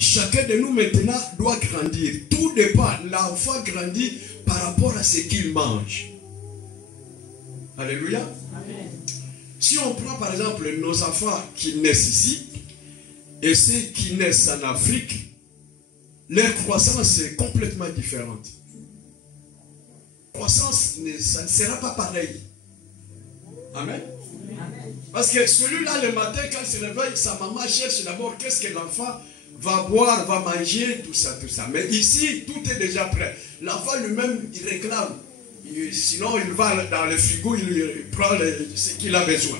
chacun de nous maintenant doit grandir. Tout dépend. L'enfant grandit par rapport à ce qu'il mange. Alléluia. Amen. Si on prend par exemple nos enfants qui naissent ici et ceux qui naissent en Afrique, leur croissance est complètement différente. La croissance, ça ne sera pas pareil. Amen. Parce que celui-là, le matin, quand il se réveille, sa maman cherche d'abord qu'est-ce que l'enfant va boire, va manger, tout ça, tout ça. Mais ici, tout est déjà prêt. L'enfant lui-même, il réclame. Sinon, il va dans le frigo, il prend ce qu'il a besoin.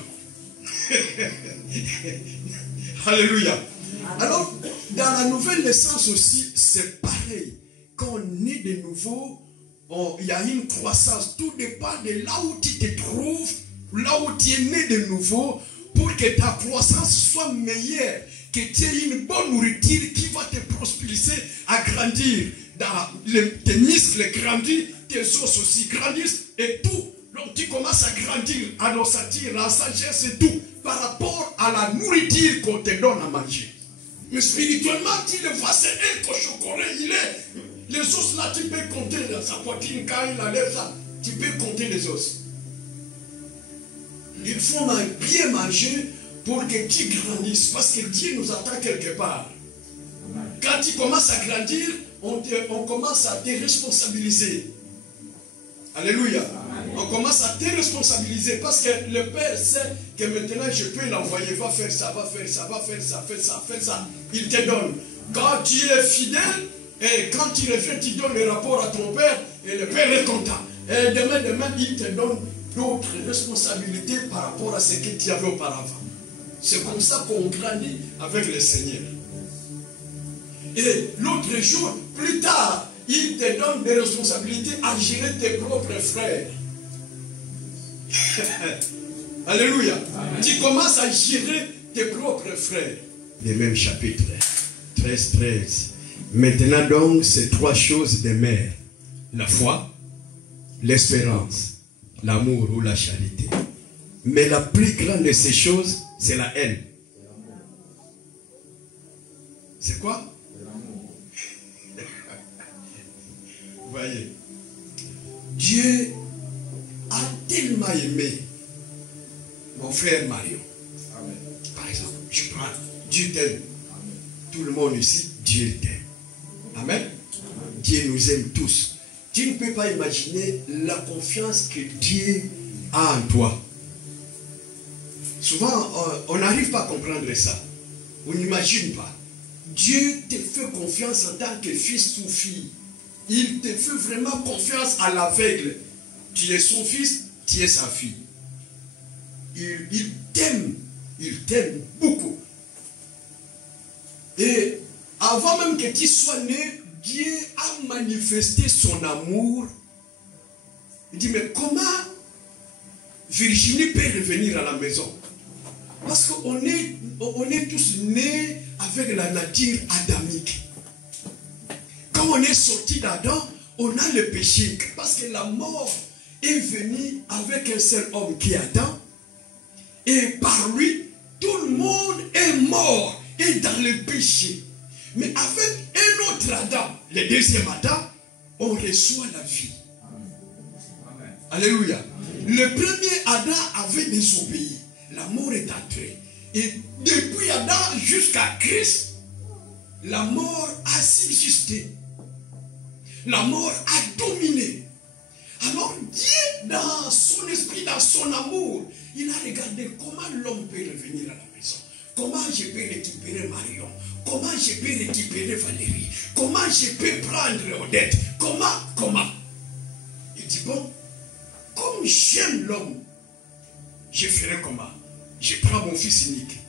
Alléluia. Alors, dans la nouvelle naissance aussi, c'est pareil. Quand on est de nouveau, il y a une croissance. Tout dépend de là où tu te trouves, là où tu es né de nouveau, pour que ta croissance soit meilleure, que tu aies une bonne nourriture qui va te prospérer à grandir. Tes muscles grandissent, tes os aussi grandissent et tout. Donc tu commences à grandir, à l'ossature, la sagesse et tout, par rapport à la nourriture qu'on te donne à manger. Mais spirituellement, tu le vois, c'est un cochocoré, il est. Les os là, tu peux compter dans sa poitrine quand il enlève ça. Tu peux compter les os. Il faut bien manger pour que tu grandisses. Parce que Dieu nous attend quelque part. Quand tu commences à grandir, on commence à te responsabiliser. Alléluia. On commence à te responsabiliser parce que le Père sait que maintenant je peux l'envoyer. Va faire ça, va faire ça, va faire ça, fais ça, fais ça. Il te donne. Quand tu es fidèle, et quand tu reviens, tu donnes le rapport à ton Père et le Père est content. Et demain, il te donne d'autres responsabilités par rapport à ce que tu avais auparavant. C'est comme ça qu'on grandit avec le Seigneur. Et l'autre jour, plus tard, il te donne des responsabilités à gérer tes propres frères. Alléluia. Amen. Tu commences à gérer tes propres frères. Les mêmes chapitres 13. Maintenant donc, ces trois choses des mères. La foi, l'espérance, l'amour ou la charité. Mais la plus grande de ces choses, c'est la haine. C'est quoi? Vous voyez, Dieu a tellement aimé mon frère Marion. Amen. Par exemple, je prends, Dieu t'aime. Tout le monde ici, Dieu t'aime. Amen. Amen. Dieu nous aime tous. Tu ne peux pas imaginer la confiance que Dieu a en toi. Souvent, on n'arrive pas à comprendre ça. On n'imagine pas. Dieu te fait confiance en tant que fils ou fille. Il te fait vraiment confiance à l'aveugle. Tu es son fils, tu es sa fille. Il t'aime beaucoup. Et avant même que tu sois né, Dieu a manifesté son amour. Il dit, mais comment Virginie peut revenir à la maison? Parce qu'on est tous nés avec la nature adamique. Quand on est sorti d'Adam, on a le péché. Parce que la mort est venue avec un seul homme qui est Adam. Et par lui, tout le monde est mort et dans le péché. Mais avec un autre Adam, le deuxième Adam, on reçoit la vie. Amen. Alléluia. Amen. Le premier Adam avait désobéi. La mort est entrée. Et depuis Adam jusqu'à Christ, la mort a subsisté. La mort a dominé. Alors Dieu, dans son esprit, dans son amour, il a regardé comment l'homme peut revenir à la maison. Comment je peux récupérer Marion? Comment je peux récupérer Valérie? Comment je peux prendre Odette? Comment? Il dit, bon, comme j'aime l'homme, je ferai comment? Je prends mon fils unique.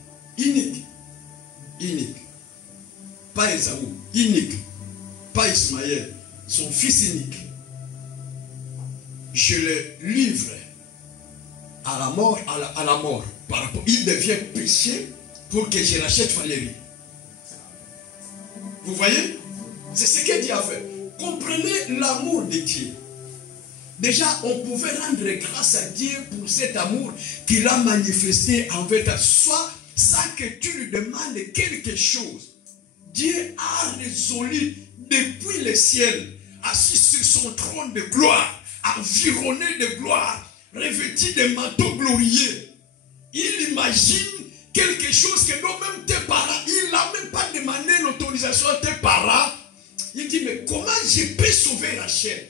Pas Esaü, unique. Pas Ismaël, son fils unique. Je le livre à la mort, à la mort. Par rapport, il devient péché pour que je rachète Valérie. Vous voyez? C'est ce que Dieu a fait. Comprenez l'amour de Dieu. Déjà, on pouvait rendre grâce à Dieu pour cet amour qu'il a manifesté envers toi. Soit sans que tu lui demandes quelque chose. Dieu a résolu depuis le ciel, assis sur son trône de gloire, environné de gloire, revêtu de manteaux glorieux. Il imagine quelque chose que non, même tes parents, il n'a même pas demandé l'autorisation à tes parents. Il dit, mais comment je peux sauver Rachel?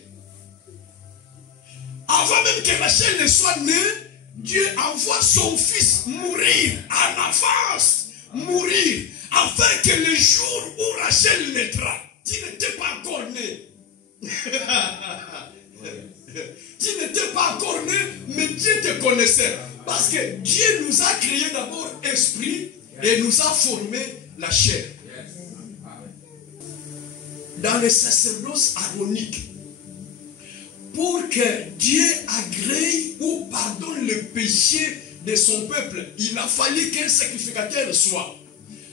Avant même que Rachel ne soit née, Dieu envoie son fils mourir en avance, mourir, afin que le jour où Rachel naîtra, tu n'étais pas encore né. Tu n'étais pas encore né, mais Dieu te connaissait. Parce que Dieu nous a créé d'abord esprit et nous a formé la chair. Dans le sacerdoce aronique, pour que Dieu agrée ou pardonne le péché de son peuple, il a fallu qu'un sacrificateur soit.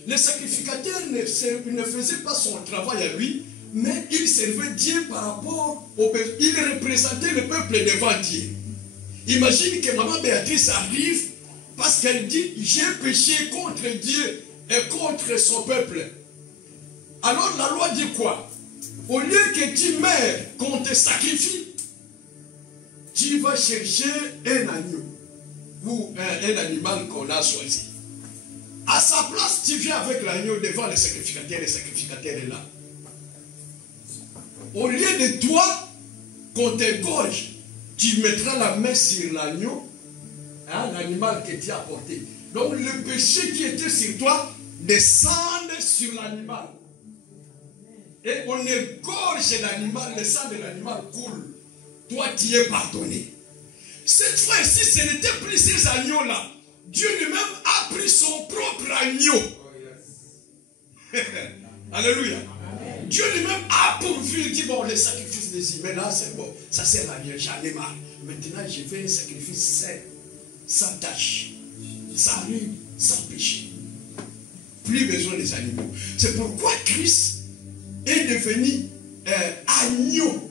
Le sacrificateur ne faisait pas son travail à lui, mais il servait Dieu par rapport au peuple. Il représentait le peuple devant Dieu. Imagine que maman Béatrice arrive parce qu'elle dit, j'ai péché contre Dieu et contre son peuple. Alors la loi dit quoi? Au lieu que tu meurs, qu'on te sacrifie, tu vas chercher un agneau ou un animal qu'on a choisi. À sa place, tu viens avec l'agneau devant le sacrificateur est là. Au lieu de toi, qu'on t'égorge, tu mettras la main sur l'agneau, hein, l'animal que tu as porté. Donc le péché qui était sur toi descend sur l'animal. Et on égorge l'animal, le sang de l'animal coule. Toi, tu es pardonné. Cette fois-ci, ce n'était plus ces agneaux-là. Dieu lui-même a pris son propre agneau. Alléluia. Amen. Dieu lui-même a pourvu. Il dit, bon, les sacrifices des humains, là, c'est bon. Ça sert à rien, j'en ai marre. Maintenant, je fais un sacrifice sain, sans tâche, sans rue, sans péché. Plus besoin des animaux. C'est pourquoi Christ est devenu agneau.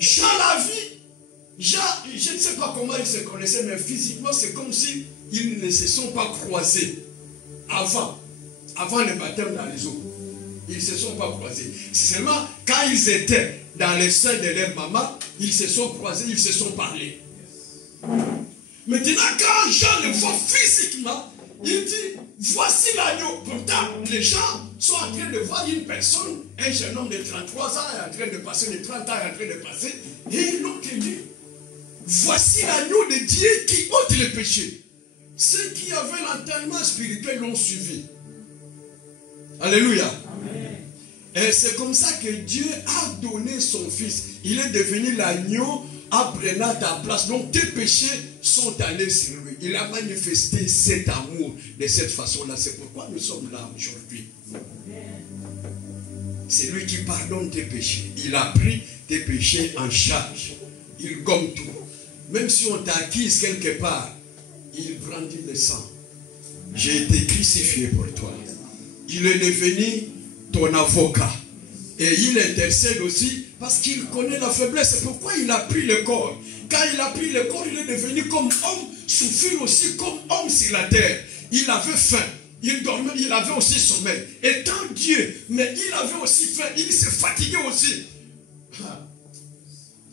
Jean l'a vu. Jean, je ne sais pas comment ils se connaissaient, mais physiquement, c'est comme si ils ne se sont pas croisés avant le baptême dans les eaux. Ils ne se sont pas croisés. C'est seulement quand ils étaient dans les seins de leur maman, ils se sont croisés, ils se sont parlé. Maintenant, quand Jean le voit physiquement, il dit, voici l'agneau. Pourtant, les gens sont en train de voir une personne, un jeune homme de 33 ans est en train de passer, de 30 ans est en train de passer, et l'autre dit, voici l'agneau de Dieu qui ôte le péché. Ceux qui avaient l'entendement spirituel l'ont suivi. Alléluia. Amen. Et c'est comme ça que Dieu a donné son fils. Il est devenu l'agneau en prenant ta place. Donc tes péchés sont allés sur lui. Il a manifesté cet amour de cette façon-là. C'est pourquoi nous sommes là aujourd'hui. C'est lui qui pardonne tes péchés. Il a pris tes péchés en charge. Il gomme tout. Même si on t'a acquise quelque part, il brandit le sang. J'ai été crucifié pour toi. Il est devenu ton avocat. Et il intercède aussi parce qu'il connaît la faiblesse. C'est pourquoi il a pris le corps. Quand il a pris le corps, il est devenu comme homme, souffrir aussi comme homme sur la terre. Il avait faim. Il dormait, il avait aussi sommeil. Étant Dieu, mais il avait aussi faim. Il se fatiguait aussi.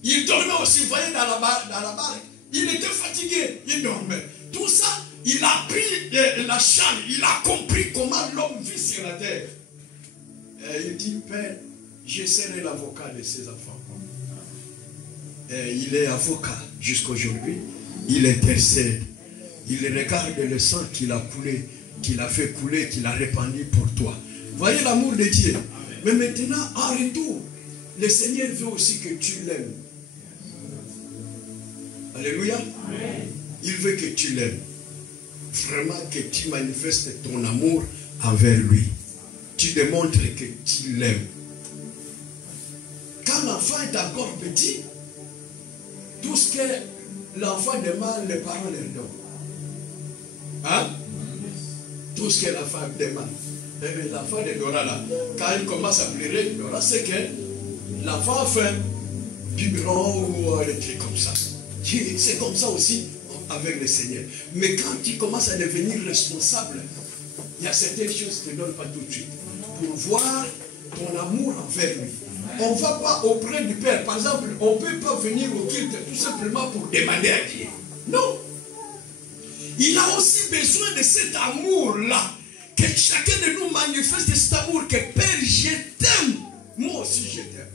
Il dormait aussi, vous voyez, dans la barque. Il était fatigué, il dormait. Tout ça, il a pris la charge. Il a compris comment l'homme vit sur la terre. Et il dit, Père, je serai l'avocat de ses enfants. Et il est avocat jusqu'à aujourd'hui. Il intercède. Il regarde le sang qu'il a coulé, qu'il a fait couler, qu'il a répandu pour toi. Voyez l'amour de Dieu. Mais maintenant, en retour, le Seigneur veut aussi que tu l'aimes. Alléluia. Amen. Il veut que tu l'aimes. Vraiment que tu manifestes ton amour envers lui. Tu démontres que tu l'aimes. Quand l'enfant est encore petit, tout ce que l'enfant demande, les parents leur donnent. Hein? Tout ce que l'enfant demande. L'enfant de Dora là, quand il commence à pleurer, Dora sait que l'enfant a faim. Biberon ou des trucs comme ça. C'est comme ça aussi avec le Seigneur. Mais quand tu commences à devenir responsable, Il y a certaines choses qu'il ne te donne pas tout de suite. Pour voir ton amour envers lui. On ne va pas auprès du Père. Par exemple, on ne peut pas venir au culte tout simplement pour demander à Dieu. Non. Il a aussi besoin de cet amour-là. Que chacun de nous manifeste cet amour. Que Père, je t'aime. Moi aussi, je t'aime.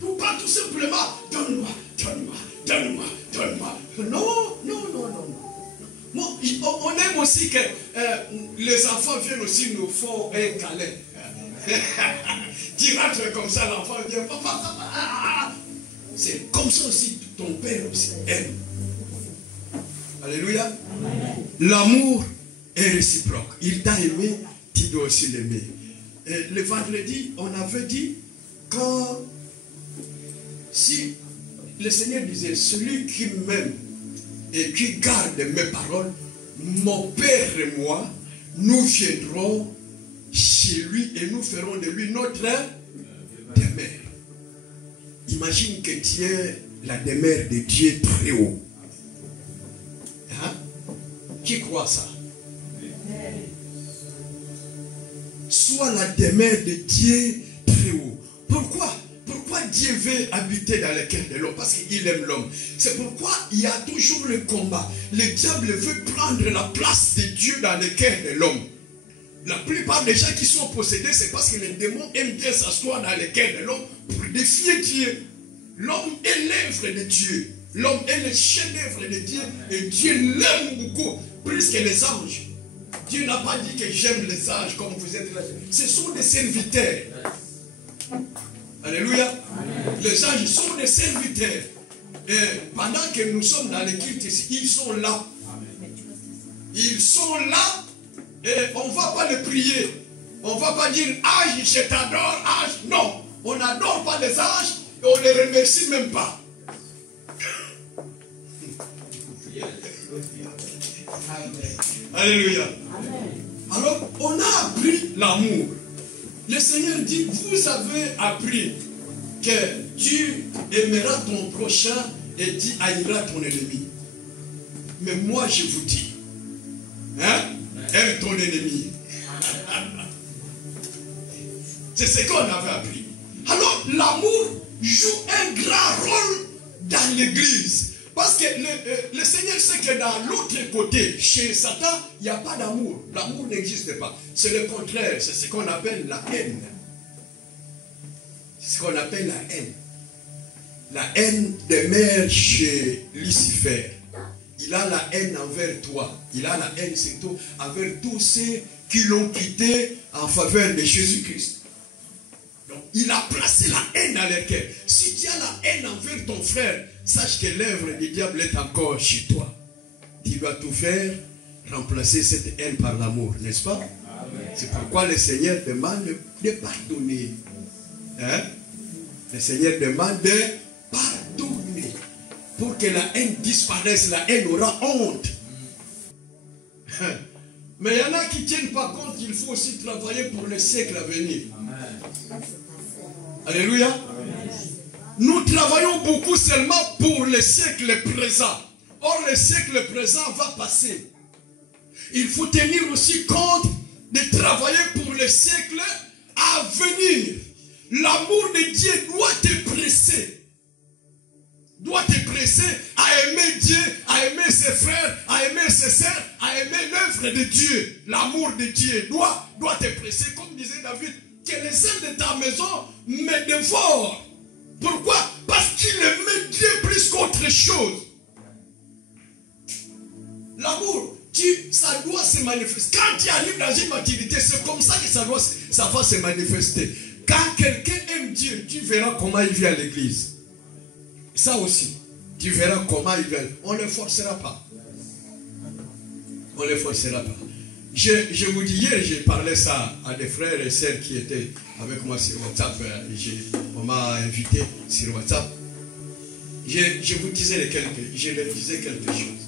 Pour pas tout simplement, donne-moi, donne-moi, donne-moi, donne-moi. Non, non, non, non. Bon, on aime aussi que les enfants viennent aussi nous font un câlin. Tu rentres comme ça, l'enfant vient, papa, papa. C'est comme ça aussi, ton père aussi aime. Alléluia. L'amour est réciproque. Il t'a aimé, tu dois aussi l'aimer. Le vendredi, on avait dit, si le Seigneur disait, celui qui m'aime et qui garde mes paroles, mon Père et moi, nous viendrons chez lui et nous ferons de lui notre demeure. Imagine que tu es la demeure de Dieu très haut. Hein? Qui croit ça? Sois la demeure de Dieu très haut. Pourquoi? Pourquoi Dieu veut habiter dans le cœur de l'homme? Parce qu'il aime l'homme. C'est pourquoi il y a toujours le combat. Le diable veut prendre la place de Dieu dans le cœur de l'homme. La plupart des gens qui sont possédés, c'est parce que les démons aiment bien s'asseoir dans le cœur de l'homme pour défier Dieu. L'homme est l'œuvre de Dieu. L'homme est le chef-d'œuvre de Dieu. Et Dieu l'aime beaucoup, plus que les anges. Dieu n'a pas dit que j'aime les anges comme vous êtes là. Ce sont des serviteurs. Alléluia. Amen. Les anges sont des serviteurs. Et pendant que nous sommes dans le culte ici, ils sont là. Amen. Ils sont là. Et on ne va pas les prier. On ne va pas dire, ange, je t'adore, ange. Non. On n'adore pas les anges et on ne les remercie même pas. Alléluia. Amen. Alors, on a appris l'amour. Le Seigneur dit, vous avez appris que tu aimeras ton prochain et tu haïras ton ennemi. Mais moi, je vous dis, hein, aime ton ennemi. C'est ce qu'on avait appris. Alors, l'amour joue un grand rôle dans l'église. Parce que le Seigneur sait que dans l'autre côté, chez Satan, il n'y a pas d'amour. L'amour n'existe pas. C'est le contraire. C'est ce qu'on appelle la haine. C'est ce qu'on appelle la haine. La haine demeure chez Lucifer. Il a la haine envers toi. Il a la haine surtout envers tous ceux qui l'ont quitté en faveur de Jésus-Christ. Donc, il a placé la haine dans leur cœur. Si tu as la haine envers ton frère, sache que l'œuvre du diable est encore chez toi. Tu dois tout faire, remplacer cette haine par l'amour, n'est-ce pas? C'est pourquoi le Seigneur demande de pardonner. Hein? Le Seigneur demande de pardonner. Pour que la haine disparaisse, la haine aura honte. Mais il y en a qui ne tiennent pas compte qu'il faut aussi travailler pour le siècle à venir. Amen. Alléluia. Amen. Nous travaillons beaucoup seulement pour le siècle présent. Or, le siècle présent va passer. Il faut tenir aussi compte de travailler pour le siècle à venir. L'amour de Dieu doit te presser. Doit te presser à aimer Dieu, à aimer ses frères, à aimer ses sœurs, à aimer l'œuvre de Dieu. L'amour de Dieu doit te presser, comme disait David, que les ailes de ta maison me dévorent. Pourquoi? Parce qu'il aimait Dieu plus qu'autre chose. L'amour, ça doit se manifester. Quand tu arrives dans une maturité, c'est comme ça que ça va se manifester. Quand quelqu'un aime Dieu, tu verras comment il vit à l'église. Ça aussi, tu verras comment il vient. On ne le forcera pas. On ne le forcera pas. Je vous dis, hier, j'ai parlé ça à des frères et sœurs qui étaient avec moi sur WhatsApp. On m'a invité sur WhatsApp. Je leur disais quelque chose.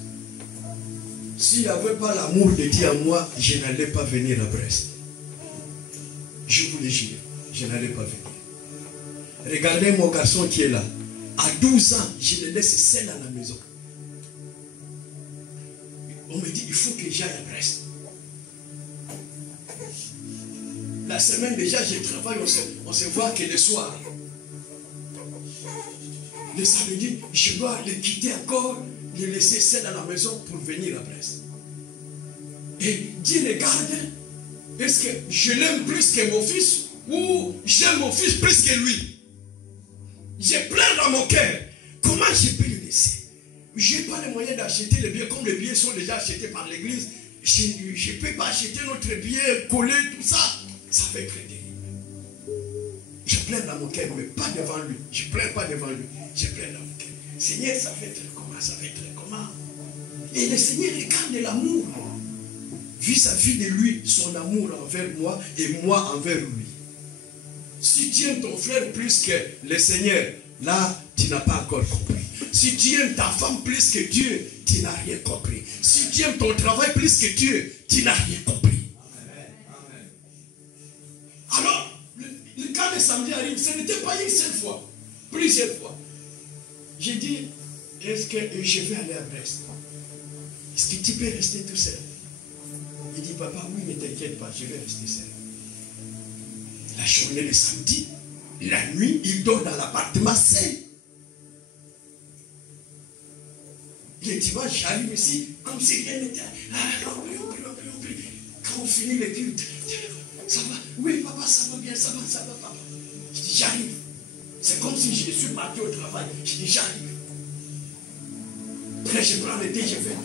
S'il n'y avait pas l'amour de Dieu en moi, je n'allais pas venir à Brest. Je vous le jure, je n'allais pas venir. Regardez mon garçon qui est là. À 12 ans, je le laisse seul à la maison. On me dit, il faut que j'aille à Brest. la semaine déjà, je travaille, on se voit que le soir. Le samedi, je dois le quitter encore, le laisser seul à la maison pour venir à Brest. Et Dieu regarde, est-ce que je l'aime plus que mon fils ou j'aime mon fils plus que lui? J'ai plein dans mon cœur. Comment je peux le laisser? Je n'ai pas les moyens d'acheter les billets, comme les billets sont déjà achetés par l'église. Je ne peux pas acheter notre billet, coller, tout ça. Ça va être terrible. Je plains dans mon cœur, mais pas devant lui. Je ne plains pas devant lui. Je plains dans mon cœur. Seigneur, ça va être comment? Ça va être comment? Et le Seigneur regarde l'amour vis-à-vis de lui, son amour envers moi et moi envers lui. Si tu aimes ton frère plus que le Seigneur, là, tu n'as pas encore compris. Si tu aimes ta femme plus que Dieu, tu n'as rien compris. Si tu aimes ton travail plus que Dieu, tu n'as rien compris. Alors, quand le samedi arrive, ce n'était pas une seule fois, plusieurs fois. J'ai dit, est-ce que je vais aller à Brest? Est-ce que tu peux rester tout seul? Il dit, papa, oui, ne t'inquiète pas, je vais rester seul. La journée, le samedi, la nuit, il dort dans l'appartement seul. Le dimanche, j'arrive ici, comme si rien n'était. Ah, on prie. Quand on finit le culte, ça va? Oui, papa, ça va bien, ça va, papa. Je dis, j'arrive. C'est comme si je suis parti au travail. Je dis, j'arrive. Après, je prends le thé, je fais.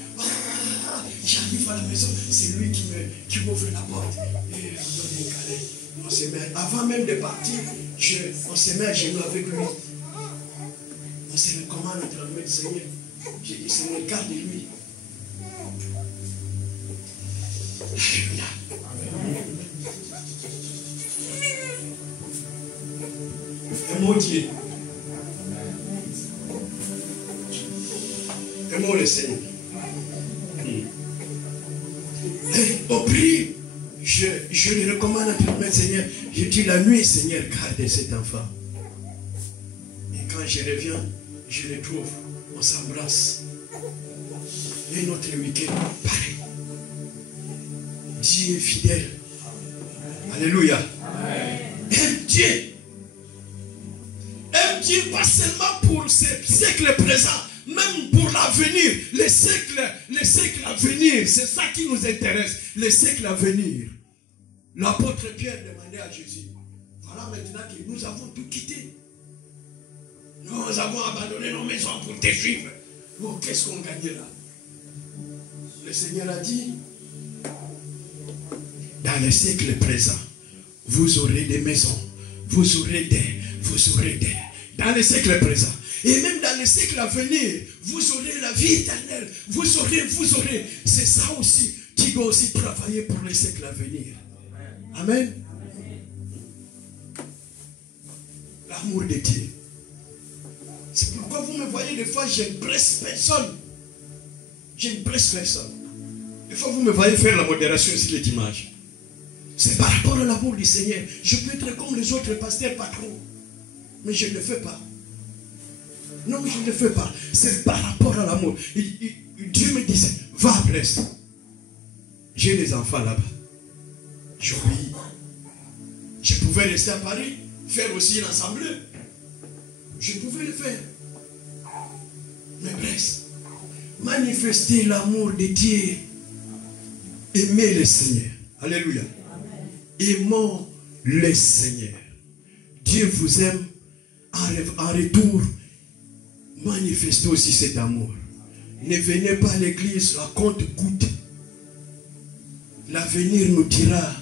J'arrive à la maison, c'est lui qui m'ouvre la porte. Et on donne un câlin. On se met, avant même de partir, on se met à genoux avec lui. On se recommande entre le Seigneur. J'ai dit, Seigneur, garde-lui. Alléluia. Aimons Dieu. Aimons le Seigneur. Au prix, je le recommande à tout le monde, Seigneur. Je dis la nuit, Seigneur, gardez cet enfant. Et quand je reviens, je le trouve. On s'embrasse. Et notre week-end, pareil. Dieu est fidèle. Alléluia. Aime Dieu. Aime Dieu pas seulement pour ce siècle présent, même pour l'avenir. Les siècles à venir, c'est ça qui nous intéresse. Les siècles à venir. L'apôtre Pierre demandait à Jésus, voilà maintenant que nous avons tout quitté. Nous avons abandonné nos maisons pour te suivre. Oh, qu'est-ce qu'on gagnera? Le Seigneur a dit, dans le siècle présent, vous aurez des maisons, vous aurez des. Dans le siècle présent. Et même dans le siècle à venir, vous aurez la vie éternelle. Vous aurez. C'est ça aussi. Tu dois aussi travailler pour le siècle à venir. Amen. L'amour de Dieu. C'est pourquoi vous me voyez des fois, je ne presse personne. Je ne presse personne. Des fois, vous me voyez faire la modération sur les images. C'est par rapport à l'amour du Seigneur. Je peux être comme les autres pasteurs patrons. Mais je ne le fais pas. Non, je ne le fais pas. C'est par rapport à l'amour. Dieu me disait, va à Brest. J'ai des enfants là-bas. J'obéis. Je pouvais rester à Paris, faire aussi l'assemblée. Je pouvais le faire. Mais Brest, manifester l'amour de Dieu. Aimer le Seigneur. Alléluia. Aimons le Seigneur. Dieu vous aime. En retour, manifestez aussi cet amour. Ne venez pas à l'église à compte-goutte. L'avenir nous dira.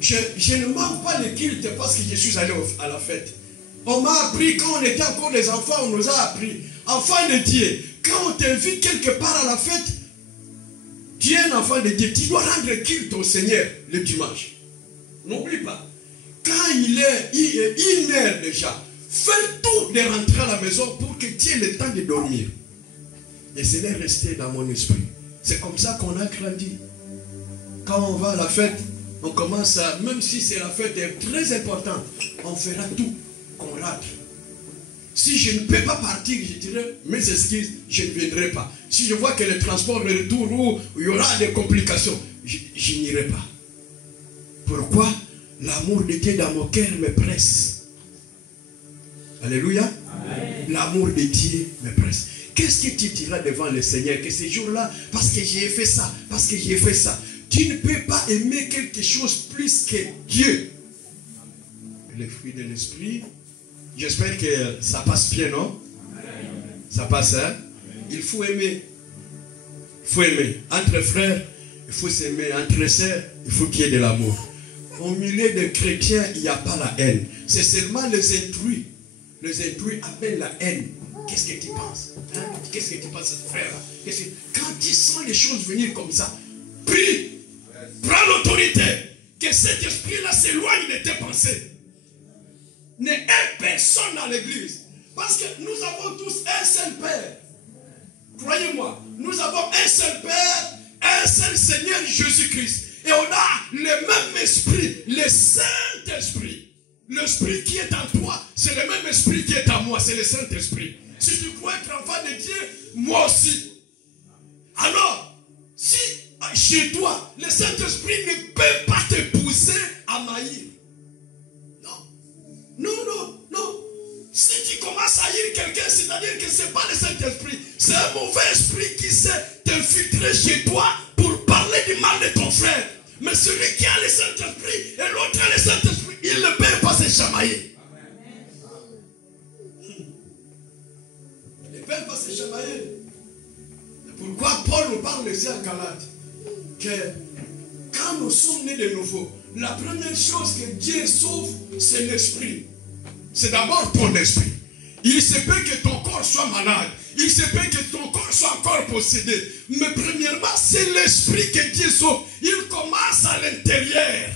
Je ne manque pas le culte parce que je suis allé à la fête. On m'a appris quand on était encore des enfants, on nous a appris. Enfant de Dieu, quand on t'invite quelque part à la fête, tu es un enfant de Dieu. Tu dois rendre culte au Seigneur le dimanche. N'oublie pas. Quand il est 1 heure déjà, fais tout de rentrer à la maison pour que tu aies le temps de dormir. Et c'est resté dans mon esprit. C'est comme ça qu'on a grandi. Quand on va à la fête, on commence à, même si c'est la fête est très importante, on fera tout qu'on rate. Si je ne peux pas partir, je dirais mes excuses, je ne viendrai pas. Si je vois que le transport de retour où il y aura des complications, je n'irai pas. Pourquoi? L'amour de Dieu dans mon cœur me presse. Alléluia. L'amour de Dieu me presse. Qu'est-ce que tu diras devant le Seigneur que ces jours-là, parce que j'ai fait ça, parce que j'ai fait ça. Tu ne peux pas aimer quelque chose plus que Dieu. Les fruits de l'esprit, j'espère que ça passe bien, non? Ça passe, hein? Il faut aimer. Il faut aimer. Entre frères, il faut s'aimer. Entre sœurs, il faut qu'il y ait de l'amour. Au milieu des chrétiens, il n'y a pas la haine. C'est seulement les intrus. Les intrus appellent la haine. Qu'est-ce que tu penses? Hein? Qu'est-ce que tu penses, frère? Quand tu sens les choses venir comme ça, prie. Prends l'autorité. Que cet esprit-là s'éloigne de tes pensées. Ne hais personne dans l'église. Parce que nous avons tous un seul Père. Croyez-moi, nous avons un seul Père, un seul Seigneur Jésus-Christ. Et on a le même esprit, le Saint-Esprit. L'esprit qui est en toi, c'est le même esprit qui est en moi, c'est le Saint-Esprit. Si tu crois être enfant de Dieu, moi aussi. Alors, si chez toi, le Saint-Esprit ne peut pas te pousser à maïr. Non. Si tu commences à haïr quelqu'un, c'est-à-dire que ce n'est pas le Saint-Esprit. C'est un mauvais esprit qui s'est infiltré chez toi pour parler du mal de ton frère. Mais celui qui a le Saint-Esprit et l'autre a le Saint-Esprit, il ne peut pas se chamailler. Il ne peut pas se chamailler. Pourquoi Paul nous parle ici en Galate? Que quand nous sommes nés de nouveau, la première chose que Dieu sauve, c'est l'esprit. C'est d'abord ton esprit. Il se peut que ton corps soit malade. Il se peut que ton corps soit encore possédé. Mais premièrement, c'est l'esprit que Dieu sauve. Il commence à l'intérieur.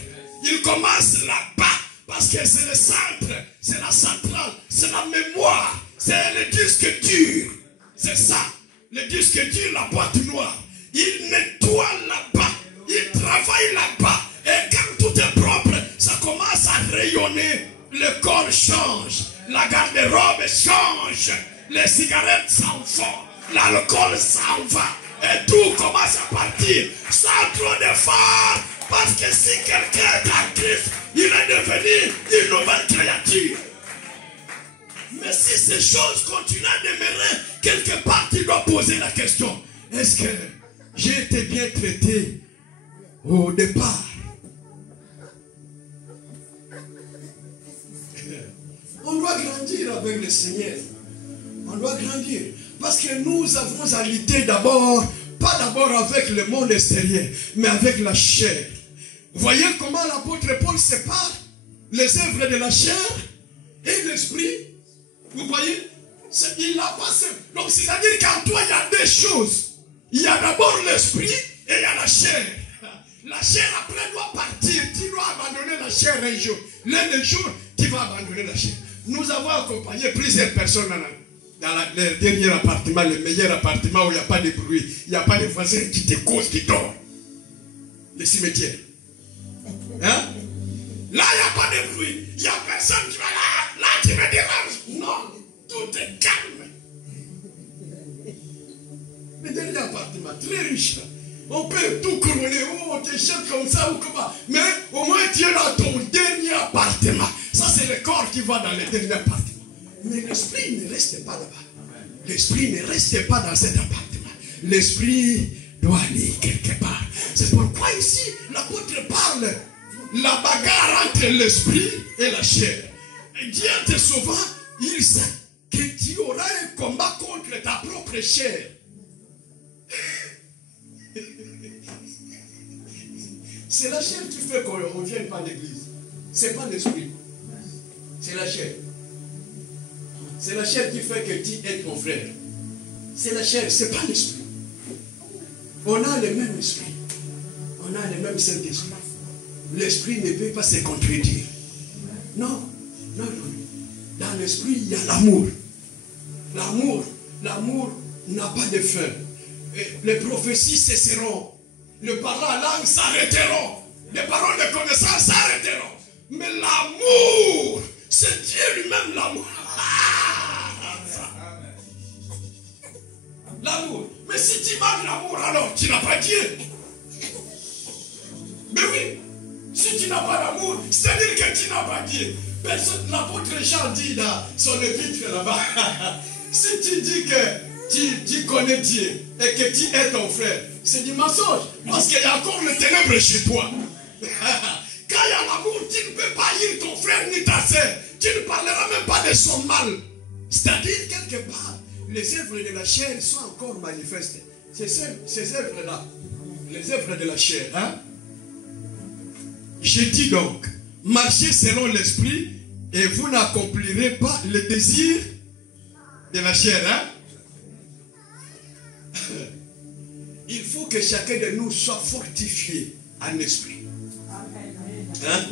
Il commence là-bas. Parce que c'est le centre. C'est la centrale. C'est la mémoire. C'est le disque dur. C'est ça. Le disque dur, la boîte noire. Il nettoie là-bas. Il travaille là-bas. Et quand tout est propre, ça commence à rayonner. Le corps change, la garde-robe change, les cigarettes s'en vont, l'alcool s'en va, et tout commence à partir sans trop d'efforts. Parce que si quelqu'un est en Christ, il est devenu une nouvelle créature. Mais si ces choses continuent à demeurer, quelque part tu dois poser la question: est-ce que j'ai été bien traité au départ? On doit grandir avec le Seigneur. On doit grandir. Parce que nous avons à lutter d'abord, pas d'abord avec le monde extérieur, mais avec la chair. Vous voyez comment l'apôtre Paul sépare les œuvres de la chair et l'esprit? Vous voyez? Il l'a passé. Donc c'est-à-dire qu'en toi, il y a deux choses. Il y a d'abord l'esprit et il y a la chair. La chair après doit partir. Tu dois abandonner la chair un jour. L'un des jours, tu vas abandonner la chair. Nous avons accompagné plusieurs personnes dans le dernier appartement, le meilleur appartement où il n'y a pas de bruit. Il n'y a pas de voisins qui te causent, qui dorment. Le cimetière. Hein? Là, il n'y a pas de bruit. Il n'y a personne qui va là. Là, tu me déranges. Non, tout est calme. Le dernier appartement, très riche là. On peut tout couronner, des choses comme ça ou comment. Mais au moins tu es dans ton dernier appartement. Ça c'est le corps qui va dans le dernier appartement. Mais l'esprit ne reste pas là-bas. L'esprit ne reste pas dans cet appartement. L'esprit doit aller quelque part. C'est pourquoi ici l'apôtre parle la bagarre entre l'esprit et la chair. Et Dieu te sauvant, il sait que tu auras un combat contre ta propre chair. C'est la chair qui fait qu'on ne vienne pas à l'église. Ce n'est pas l'esprit. C'est la chair. C'est la chair qui fait que tu es ton frère. C'est la chair, ce n'est pas l'esprit. On a le même esprit. On a le même Saint-Esprit. L'esprit ne peut pas se contredire. Non. Dans l'esprit, il y a l'amour. L'amour n'a pas de fin. Et les prophéties cesseront. Les paroles à langue s'arrêteront. Les paroles de connaissance s'arrêteront. Mais l'amour, c'est Dieu lui-même l'amour. L'amour. Mais si tu manques l'amour, alors tu n'as pas Dieu. Mais oui, si tu n'as pas d'amour, c'est-à-dire que tu n'as pas Dieu. L'apôtre Jean dit dans son épître là-bas, si tu dis que tu connais Dieu et que tu es ton frère, c'est du mensonge. Parce qu'il y a encore le ténèbre chez toi. Quand il y a l'amour, tu ne peux pas haïr ton frère ni ta sœur. Tu ne parleras même pas de son mal. C'est-à-dire, quelque part, les œuvres de la chair sont encore manifestes. Ces œuvres-là, les œuvres de la chair. Hein? Je dis donc, marchez selon l'esprit et vous n'accomplirez pas le désir de la chair. Hein? Il faut que chacun de nous soit fortifié en esprit. Hein?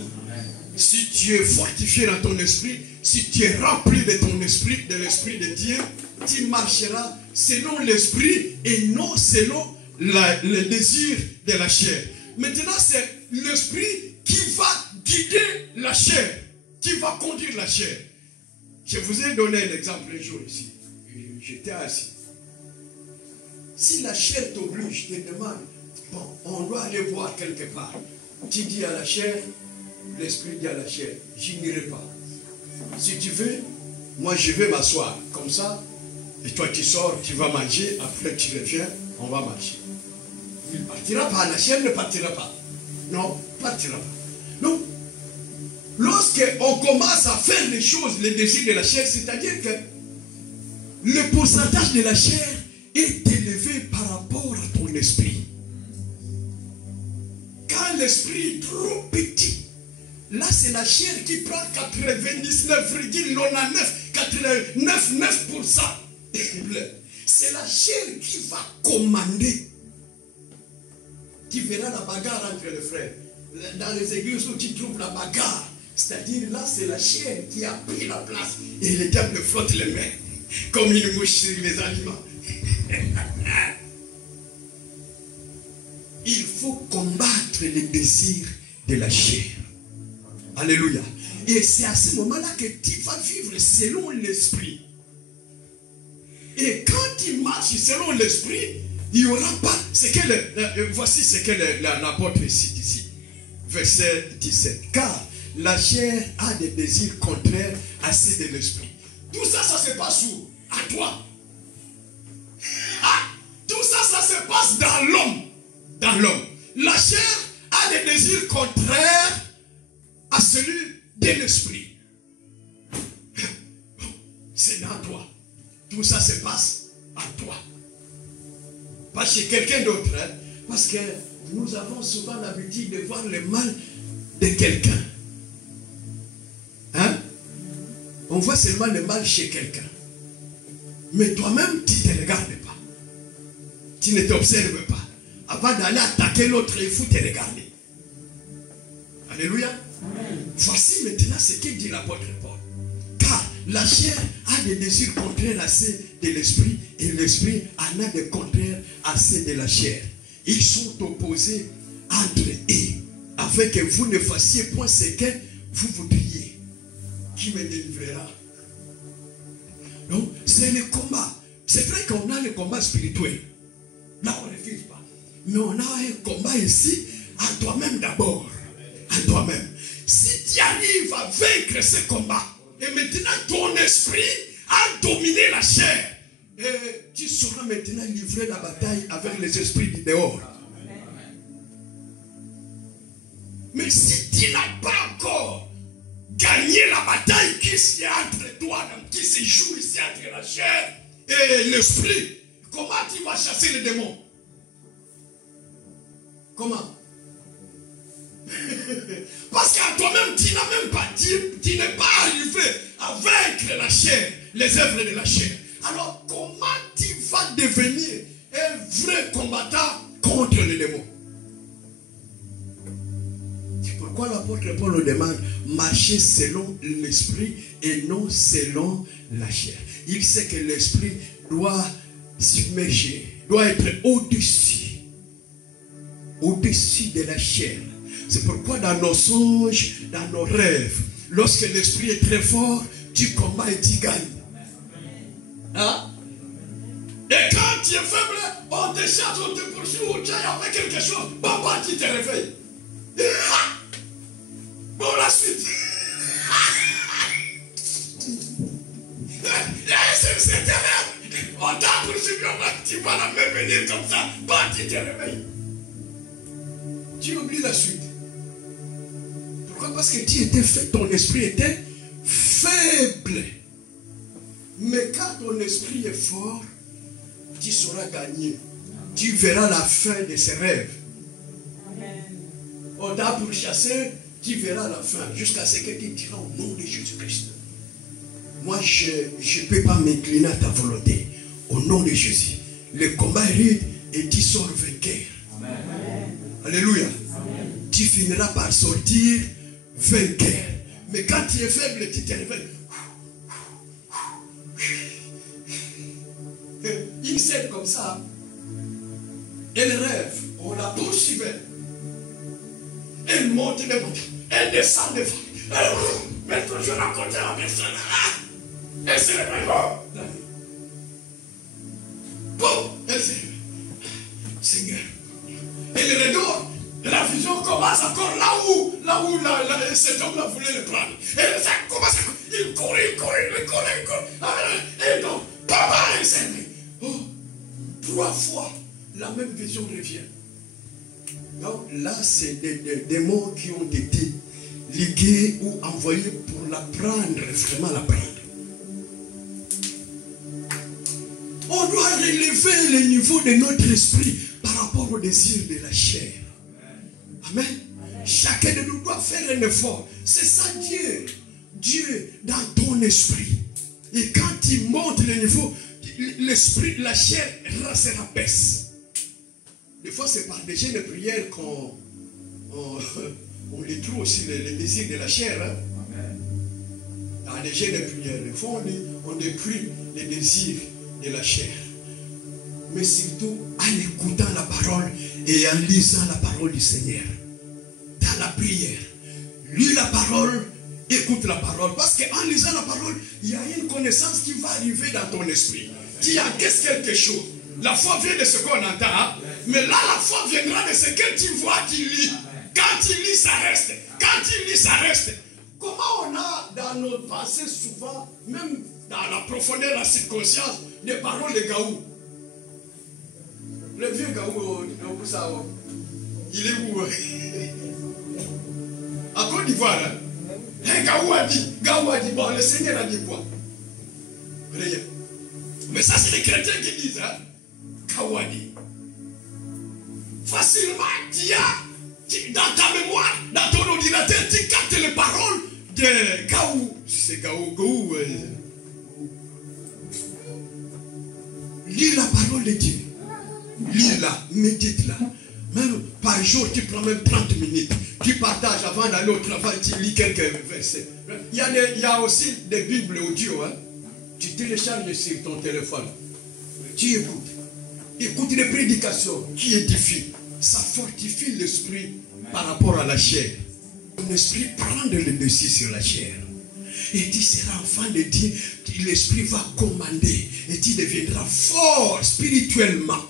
Si tu es fortifié dans ton esprit, si tu es rempli de ton esprit, de l'esprit de Dieu, tu marcheras selon l'esprit et non selon le désir de la chair. Maintenant, c'est l'esprit qui va guider la chair, qui va conduire la chair. Je vous ai donné un exemple un jour ici. J'étais assis. Si la chair t'oblige, te demande, bon, on doit aller voir quelque part. Tu dis à la chair, l'esprit dit à la chair, j'y n'irai pas. Si tu veux, moi je vais m'asseoir comme ça, et toi tu sors, tu vas manger, après tu reviens, on va marcher. Il ne partira pas, la chair ne partira pas. Non, partira pas. Donc, lorsqu'on commence à faire les choses, les désirs de la chair, c'est-à-dire que le pourcentage de la chair est élevé par rapport à ton esprit. Quand l'esprit est trop petit, là c'est la chair qui prend 99,99%. C'est la chair qui va commander. Tu verras la bagarre entre les frères. Dans les églises où tu trouves la bagarre, c'est-à-dire là c'est la chair qui a pris la place et les diables flottent les mains comme une mouche sur les aliments. Il faut combattre les désirs de la chair. Alléluia. Et c'est à ce moment-là que tu vas vivre selon l'esprit. Et quand tu marches selon l'esprit, il n'y aura pas. Voici ce que l'apôtre cite ici. Verset 17. Car la chair a des désirs contraires à ceux de l'esprit. Tout ça, ça se passe où? À toi. Tout ça, ça se passe dans l'homme. Dans l'homme. La chair a des désirs contraires à celui de l'esprit. C'est dans toi. Tout ça se passe à toi. Pas chez quelqu'un d'autre. Hein? Parce que nous avons souvent l'habitude de voir le mal de quelqu'un. Hein? On voit seulement le mal chez quelqu'un. Mais toi-même, tu ne te regardes pas. Tu ne t'observes pas. Avant d'aller attaquer l'autre, il faut te regarder. Alléluia. Amen. Voici maintenant ce que dit l'apôtre Paul. Car la chair a des désirs contraires à ceux de l'esprit et l'esprit en a des contraires à ceux de la chair. Ils sont opposés entre eux afin que vous ne fassiez point ce que vous voudriez. Qui me délivrera? Donc, c'est le combat. C'est vrai qu'on a le combat spirituel. Là, on ne refuse pas. Mais on a un combat ici à toi-même d'abord. À toi-même. Si tu arrives à vaincre ce combat, et maintenant ton esprit a dominé la chair, et tu sauras maintenant livrer la bataille avec les esprits du dehors. Mais si tu n'as pas encore gagné la bataille qui est entre toi, qui se joue ici entre la chair et l'esprit, comment tu vas chasser les démons? Comment? Parce qu'à toi-même, tu n'as même pas, tu n'es pas arrivé à vaincre la chair, les œuvres de la chair. Alors, comment tu vas devenir un vrai combattant contre les démons? C'est pourquoi l'apôtre Paul nous demande marcher selon l'esprit et non selon la chair. Il sait que l'esprit doit submerger, doit être au-dessus de la chair. C'est pourquoi dans nos songes, dans nos rêves, lorsque l'esprit est très fort, tu combats et tu gagnes. Hein? Et quand tu es faible, on te chasse, on te poursuit, ou tu as fait quelque chose, papa, tu te réveilles. Et venir comme ça. Bon, tu te réveilles. Tu oublies la suite. Pourquoi? Parce que tu étais fait, ton esprit était faible. Mais quand ton esprit est fort, tu sauras gagner. Tu verras la fin de ses rêves. On t'a pourchassé, tu verras la fin. Jusqu'à ce que tu diras au nom de Jésus-Christ. Moi, je ne peux pas m'incliner à ta volonté. Au nom de Jésus. Le combat est rude et tu sors vainqueur. Alléluia. Amen. Tu finiras par sortir vainqueur. Mais quand tu es faible, tu te réveilles. Une scène comme ça, elle rêve, on la poursuivait. Elle monte les montagnes, elle descend des vallées. Maintenant, je racontais à personne. Elle se réveille. Bon, elle se réveille. Seigneur. Et le redor, la vision commence encore là où cet homme-là voulait le prendre. Et ça commence à courir, il court. Et donc, papa, il s'est réveillé. Oh, 3 fois, la même vision revient. Donc là, c'est des démons qui ont été ligués ou envoyés pour la prendre, vraiment la prendre. On doit relever le niveau de notre esprit par rapport au désir de la chair. Amen. Chacun de nous doit faire un effort. C'est ça Dieu. Dieu dans ton esprit. Et quand il monte le niveau, l'esprit de la chair se rabaisse. Des fois, c'est par des jeûnes de prière qu'on détruit aussi les désirs de la chair. Hein? Dans les jeûnes de prière, des fois, on détruit les désirs de la chair. Mais surtout en écoutant la parole et en lisant la parole du Seigneur. Dans la prière, lis la parole, écoute la parole. Parce qu'en lisant la parole, il y a une connaissance qui va arriver dans ton esprit. Tu encaisses quelque chose. La foi vient de ce qu'on entend. Hein? Mais là, la foi viendra de ce que tu vois, tu lis. Quand tu lis, ça reste. Quand tu lis, ça reste. Comment on a dans nos pensées souvent, même dans la profondeur de la subconscience, des paroles de Gaou. Le vieux Gaou, il est où? En Côte d'Ivoire, hein? Gaou a dit, bon, le Seigneur a dit quoi? Rien. Mais ça, c'est les chrétiens qui disent, hein? Gaou a dit. Facilement, tu as, dans ta mémoire, dans ton ordinateur, tu captes les paroles de Gaou. C'est Gaou. Lis la parole de Dieu. Lis-la, médite-la. Même par jour, tu prends même 30 minutes. Tu partages avant d'aller au travail, tu lis quelques versets. Il y a aussi des Bibles audio. Hein? Tu télécharges sur ton téléphone. Tu écoutes. Écoute les prédications qui édifient. Ça fortifie l'esprit par rapport à la chair. Ton esprit prend le dessus sur la chair. Et tu seras enfant de Dieu. L'esprit va commander. Et tu deviendras fort spirituellement.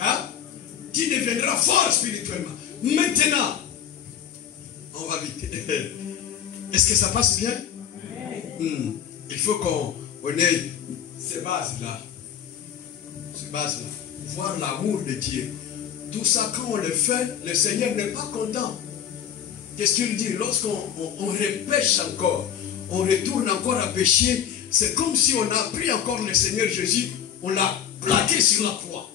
Hein? Tu deviendras fort spirituellement. Maintenant, on va vite. Est-ce que ça passe bien? Il faut qu'on ait ces bases-là. Ces bases-là. Voir l'amour de Dieu. Tout ça, quand on le fait, le Seigneur n'est pas content. Qu'est-ce qu'il dit? Lorsqu'on repêche encore, on retourne encore à pécher, c'est comme si on a pris encore le Seigneur Jésus, on l'a plaqué sur la croix.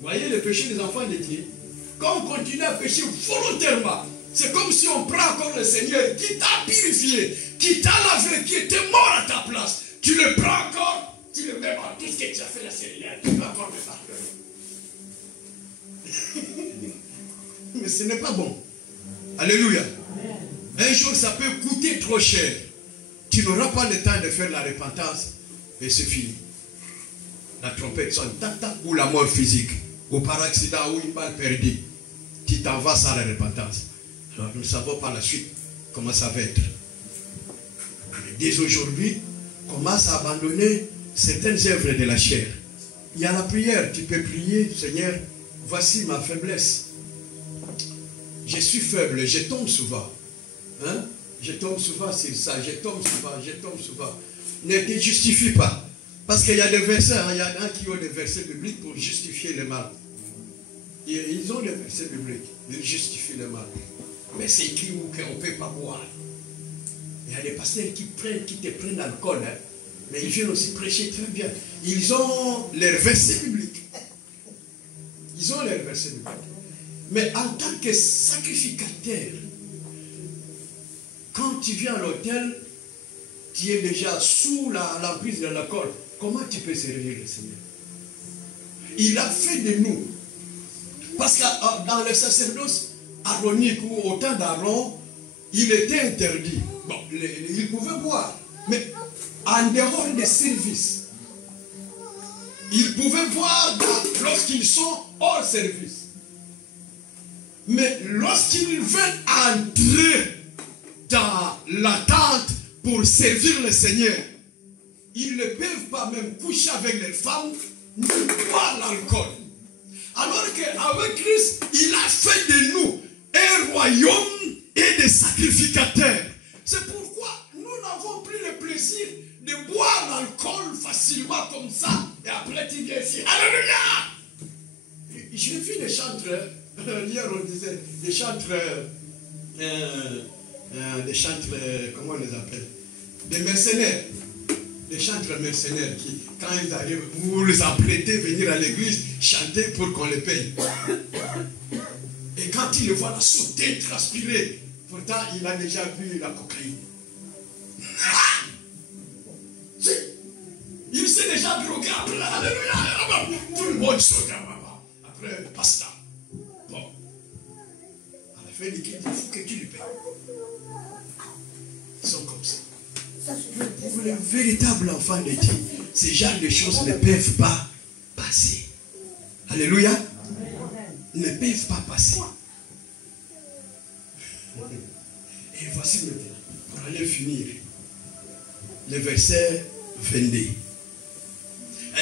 Vous voyez le péché des enfants de Dieu? Quand on continue à pécher volontairement, c'est comme si on prend encore le Seigneur qui t'a purifié, qui t'a lavé, qui était mort à ta place. Tu le prends encore, tu le mets dans tout ce que tu as fait la Seigneur. Tu peux encore le pardonner. Mais ce n'est pas bon. Alléluia. Un jour, ça peut coûter trop cher. Tu n'auras pas le temps de faire la repentance et c'est fini. La trompette sonne, tac, tac, ou la mort physique, ou par accident, ou une balle perdue. Tu t'en vas sans la repentance. Alors, nous ne savons pas la suite, comment ça va être. Mais dès aujourd'hui, commence à abandonner certaines œuvres de la chair. Il y a la prière, tu peux prier, Seigneur, voici ma faiblesse. Je suis faible, je tombe souvent. Hein? Je tombe souvent sur ça, je tombe souvent. Ne te justifie pas. Parce qu'il y a des versets, il y en a qui ont des versets bibliques pour justifier le mal. Ils ont des versets bibliques, ils justifient le mal. Mais c'est écrit qu'on ne peut pas boire. Il y a des pasteurs qui te prennent l'alcool, hein, mais ils viennent aussi prêcher très bien. Ils ont leurs versets bibliques. Ils ont leurs versets bibliques. Mais en tant que sacrificateur, quand tu viens à l'autel, tu es déjà sous l'emprise de l'alcool. Comment tu peux servir le Seigneur? Il a fait de nous. Parce que dans le sacerdoce aronique ou au temps d'Aaron, il était interdit. Bon, il pouvait boire. Mais en dehors des services, ils pouvaient boire lorsqu'ils sont hors service. Mais lorsqu'ils veulent entrer dans la tente pour servir le Seigneur, ils ne peuvent pas même coucher avec les femmes ni boire l'alcool. Alors qu'avec Christ, il a fait de nous un royaume et des sacrificateurs. C'est pourquoi nous n'avons plus le plaisir de boire l'alcool facilement comme ça. Et après tu viens ici. Alléluia! J'ai vu des chantres, hier on disait, des chantres, comment on les appelle? Des mercenaires. Des chantres mercenaires qui, quand ils arrivent, vous les apprêtez à venir à l'église, chanter pour qu'on les paye. Et quand ils le voient sauter, transpirer, pourtant il a déjà bu la cocaïne. Il s'est déjà drogué après, alléluia, tout le monde saute, après pasta. Bon, à la fin du il faut que tu le payes. Ils sont comme ça. Pour les véritables enfants de Dieu, ces genres de choses ne peuvent pas passer. Alléluia. Ne peuvent pas passer. Et voici maintenant, pour aller finir, le verset 22.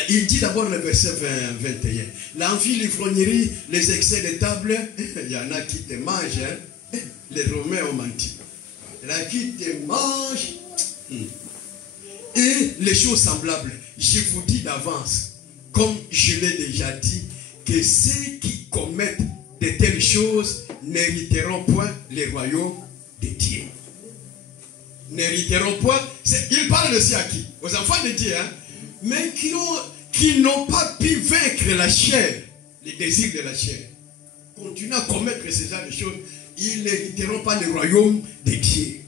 Il dit d'abord le verset 21. L'envie, l'ivrognerie, les excès de table, il y en a qui te mangent. Hein? Les Romains ont menti. Il y en a qui te mangent. Et les choses semblables, je vous dis d'avance, comme je l'ai déjà dit, que ceux qui commettent de telles choses n'hériteront point les royaumes de Dieu. N'hériteront point, il parle aussi à qui? Aux enfants de Dieu, hein? Mais qui n'ont pas pu vaincre la chair, les désirs de la chair. Continuent à commettre ce genre de choses, ils n'hériteront pas le royaume de Dieu.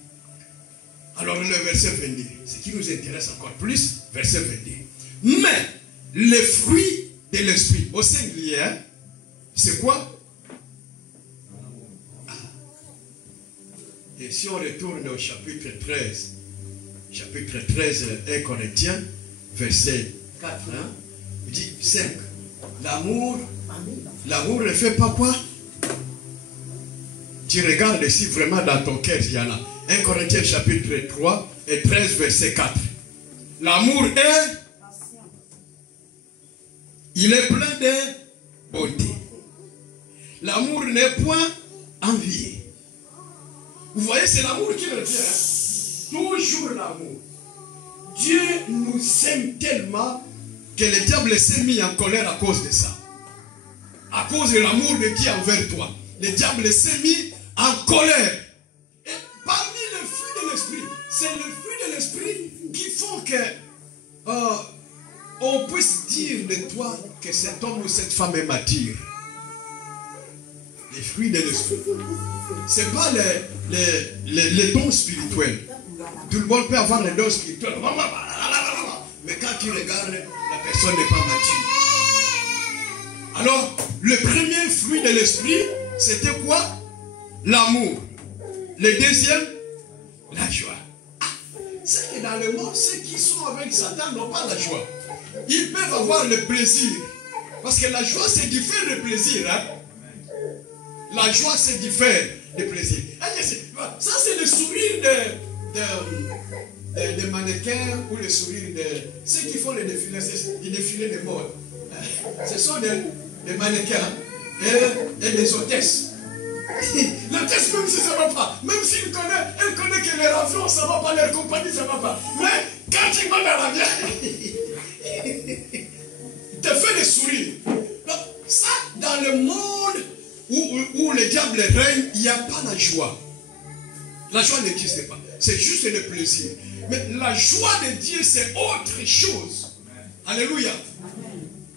Alors le verset 22, ce qui nous intéresse encore plus, verset 22. Mais les fruits de l'esprit, au singulier, hein, c'est quoi? Et si on retourne au chapitre 13, 1 Corinthiens, verset 4, hein, il dit 5. L'amour ne fait pas quoi? Tu regardes si vraiment dans ton cœur il y en a. 1 Corinthiens chapitre 3 et 13 verset 4. L'amour est, il est plein de bonté. L'amour n'est point envié. Vous voyez, c'est l'amour qui le dit. Hein? Toujours l'amour. Dieu nous aime tellement que le diable s'est mis en colère à cause de ça. À cause de l'amour de Dieu envers toi. Le diable s'est mis en colère. Et parmi les fruits de l'esprit, c'est les fruits de l'esprit qui font que on puisse dire de toi que cet homme ou cette femme est mature. Les fruits de l'esprit. Ce n'est pas les dons spirituels. Tout le monde peut avoir les dons spirituels. Mais quand tu regardes, la personne n'est pas mature. Alors, le premier fruit de l'esprit, c'était quoi? L'amour. Le deuxième, la joie. C'est que dans le monde, ceux qui sont avec Satan n'ont pas la joie. Ils peuvent avoir le plaisir. Parce que la joie, c'est différent de plaisir. Hein? La joie, c'est différent de plaisir. Ça, c'est le sourire des mannequins ou le sourire de ceux qui font les défilés de mode. Ce sont des mannequins et des hôtesses. L'hôtesse, même si ça ne va pas, même s'il connaît, elle connaît que les avions, ça ne va pas, leur compagnie, ça ne va pas. Mais quand il va dans l'avion, Il te fait des sourires. Donc, ça, dans le monde où le diable règne, il n'y a pas la joie. La joie n'existe pas. C'est juste le plaisir. Mais la joie de Dieu, c'est autre chose. Alléluia.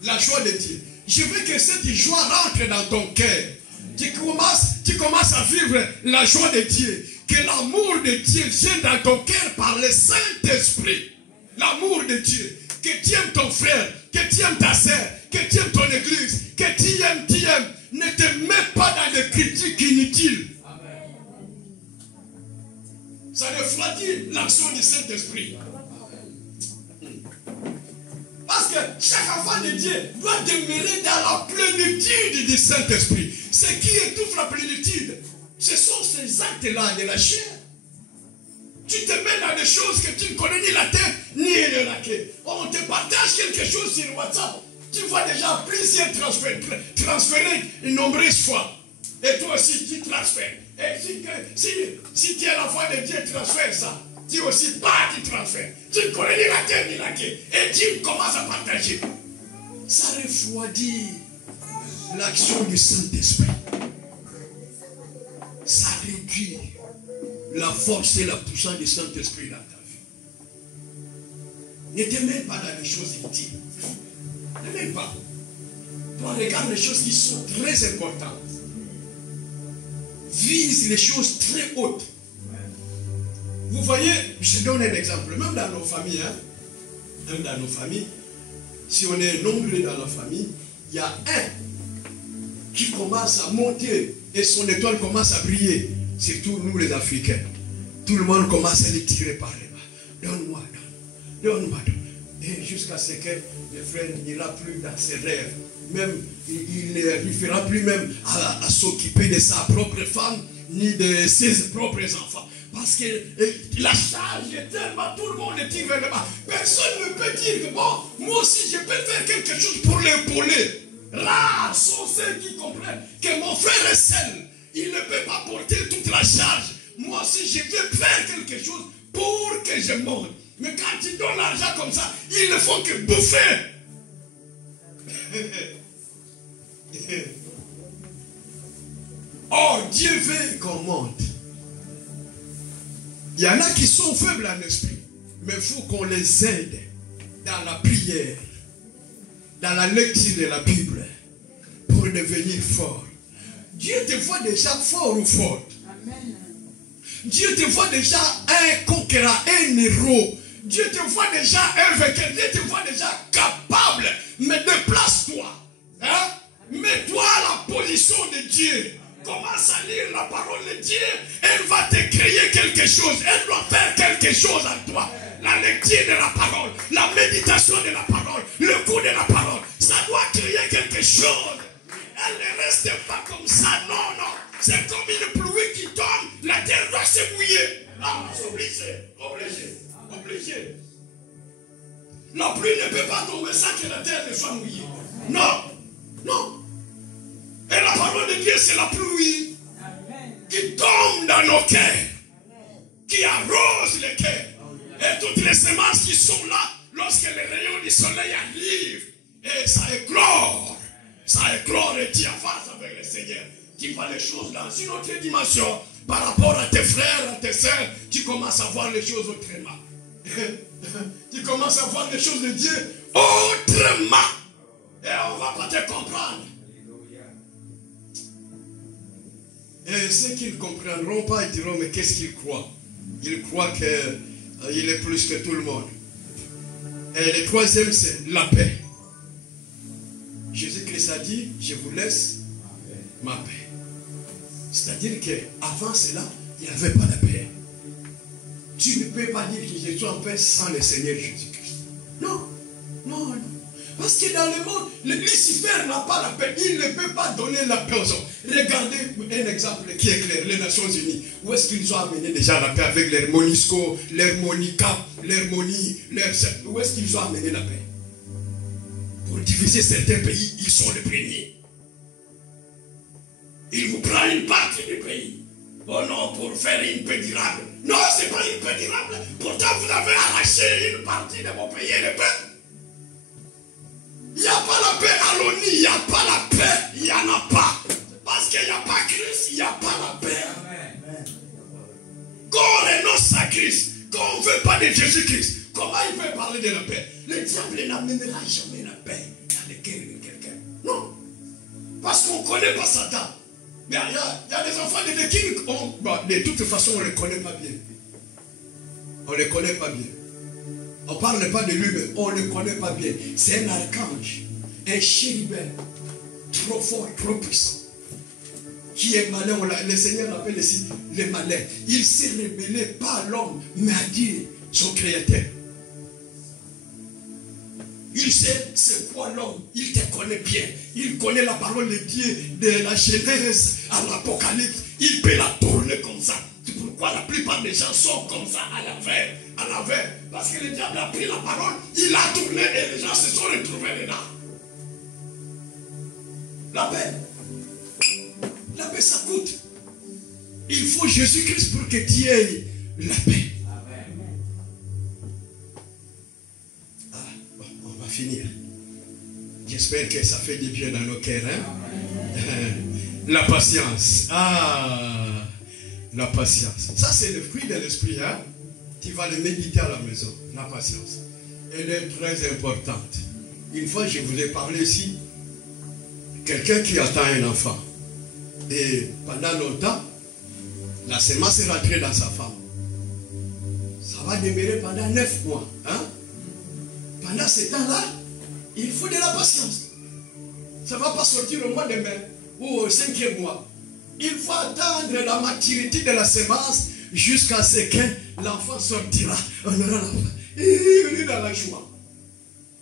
La joie de Dieu. Je veux que cette joie rentre dans ton cœur. Tu commences à vivre la joie de Dieu. Que l'amour de Dieu vienne dans ton cœur par le Saint-Esprit. L'amour de Dieu. Que tu aimes ton frère, que tu aimes ta sœur, que tu aimes ton église, que tu aimes. Ne te mets pas dans des critiques inutiles. Ça refroidit l'action du Saint-Esprit. Parce que chaque enfant de Dieu doit demeurer dans la plénitude du Saint-Esprit. Ce qui étouffe la plénitude, ce sont ces actes-là de la chair. Tu te mets dans des choses que tu ne connais ni la tête ni le laquais. On te partage quelque chose sur WhatsApp. Tu vois déjà plusieurs transférés une nombreuse fois. Et toi aussi tu transfères. Et si tu es l'enfant de Dieu, transfère ça. Tu aussi pas tu transfères. Tu ne connais ni la terre ni la quai. Et tu commences à partager. Ça refroidit l'action du Saint-Esprit. Ça réduit la force et la puissance du Saint-Esprit dans ta vie. Ne te mets pas dans les choses inutiles. Ne mets pas. Toi, regarde les choses qui sont très importantes. Vise les choses très hautes. Vous voyez, je donne un exemple, même dans nos familles, si on est nombreux dans la famille, il y a un qui commence à monter et son étoile commence à briller, surtout nous les Africains. Tout le monde commence à les tirer par les bas. Donne-moi, donne-moi. Et jusqu'à ce que le frère n'ira plus dans ses rêves. Même, il ne fera plus même à s'occuper de sa propre femme, ni de ses propres enfants. Parce que la charge est tellement, tout le monde est tiré vers le bas. Personne ne peut dire que bon, moi aussi je peux faire quelque chose pour l'épauler. Rares sont ceux qui comprennent que mon frère est seul. Il ne peut pas porter toute la charge. Moi aussi je veux faire quelque chose pour que je monte. Mais quand tu donnes l'argent comme ça, ils ne font que bouffer. Oh, Dieu veut qu'on monte. Il y en a qui sont faibles en esprit, mais il faut qu'on les aide dans la prière, dans la lecture de la Bible, pour devenir forts. Dieu te voit déjà fort ou forte. Dieu te voit déjà un conquérant, un héros. Dieu te voit déjà un vainqueur. Dieu te voit déjà capable. Mais déplace-toi. Hein? Mets-toi à la position de Dieu. Commence à lire la parole de Dieu. Elle va te créer quelque chose. Elle doit faire quelque chose en toi. La lecture de la parole, la méditation de la parole, le coup de la parole, ça doit créer quelque chose. Elle ne reste pas comme ça. Non, non. C'est comme une pluie qui tombe. La terre doit se mouiller. Ah, c'est obligé. La pluie ne peut pas tomber sans que la terre ne soit mouillée. Non. Et la parole de Dieu, c'est la pluie qui tombe dans nos cœurs, qui arrose les cœurs. Et toutes les semences qui sont là, lorsque les rayons du soleil arrivent, et ça éclore. Et tu avances avec le Seigneur. Tu vois les choses dans une autre dimension. Par rapport à tes frères, à tes sœurs, tu commences à voir les choses autrement. Tu commences à voir les choses de Dieu autrement. Et on ne va pas te comprendre. Et ceux qui ne comprendront pas, ils diront, mais qu'est-ce qu'ils croient? Ils croient qu'il est plus que tout le monde. Et le troisième, c'est la paix. Jésus-Christ a dit, je vous laisse ma paix. C'est-à-dire qu'avant cela, il n'y avait pas de paix. Tu ne peux pas dire que je suis en paix sans le Seigneur Jésus-Christ. Non. Parce que dans le monde, le Lucifer n'a pas la paix. Il ne peut pas donner la paix aux hommes. Regardez un exemple qui est clair. Les Nations Unies. Où est-ce qu'ils ont amené déjà la paix avec leur MONUSCO, leur MONICAP, leur MONI, où est-ce qu'ils ont amené la paix? Pour diviser certains pays, ils sont les premiers. Ils vous prennent une partie du pays. Oh non, pour faire une paix durable. Non, ce n'est pas une paix durable. Pourtant, vous avez arraché une partie de mon pays et le peuple. n'y a pas la paix à l'ONU, il n'y a pas la paix, il n'y en a pas. Parce qu'il n'y a pas Christ, il n'y a pas la paix. Quand on renonce à Christ, quand on ne veut pas de Jésus-Christ, comment il peut parler de la paix? Le diable n'amènera jamais la paix dans le cœur de quelqu'un. Non. Parce qu'on ne connaît pas Satan. Mais il y a des enfants de Dieu qui, de toute façon, on ne les connaît pas bien. On ne les connaît pas bien. On ne parle pas de lui, mais on ne le connaît pas bien. C'est un archange, un chérubin, trop fort, trop puissant, qui est malin. Le Seigneur l'appelle ici le malin. Il s'est révélé pas à l'homme, mais à Dieu, son créateur. Il sait c'est quoi l'homme. Il te connaît bien. Il connaît la parole de Dieu de la Genèse à l'Apocalypse. Il peut la tourner comme ça. C'est pourquoi la plupart des gens sont comme ça à l'envers. Parce que le diable a pris la parole, il a tourné et les gens se sont retrouvés dedans. La paix ça coûte. Il faut Jésus-Christ pour que tu aies la paix. On va finir. J'espère que ça fait du bien dans nos cœurs. La patience. La patience. Ça, c'est le fruit de l'esprit. Tu vas le méditer à la maison. La patience. Elle est très importante. Une fois, je vous ai parlé ici. Quelqu'un qui attend un enfant. Et pendant longtemps, la semence est rentrée dans sa femme. Ça va demeurer pendant 9 mois. Pendant ce temps-là, il faut de la patience. Ça ne va pas sortir au mois de mai ou au 5e mois. Il faut attendre la maturité de la semence jusqu'à ce que l'enfant sortira. On aura l'enfant. Il est dans la joie.